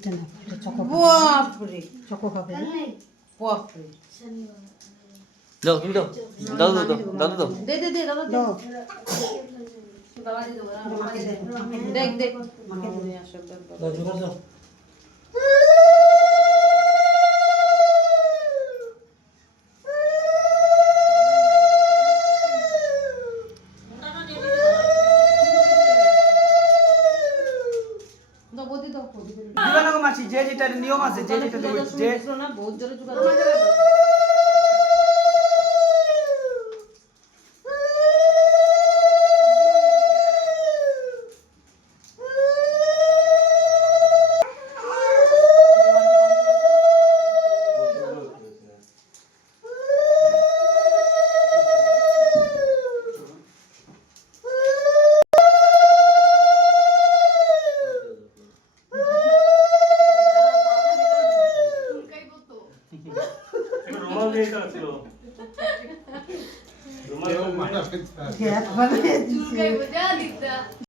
এটা না, এটা চকো খাবে। বাপরে চকো খাবে না? বাপরে দাও তুমি দাও দাও দাও দাও দাও দে দে দে দাদা দে দাও। বাবা দি দেবো মাকে দে, মাকে দে। দেখ দেখ মাকে দে। নিয়ে আসো বাবা দাও জোগাড় দাও দাও বদি দাও বদি দাও দিবা না গো মাসি, যে যেটা নিয়ম আছে, যে যেটা দেবে, যে না বহুত জোরে জোগাড় রুমাল দিয়ে এটা ছিল রুমাল গ্যাপ বানিয়ে দিছে। চুলকাই বোঝা দিতা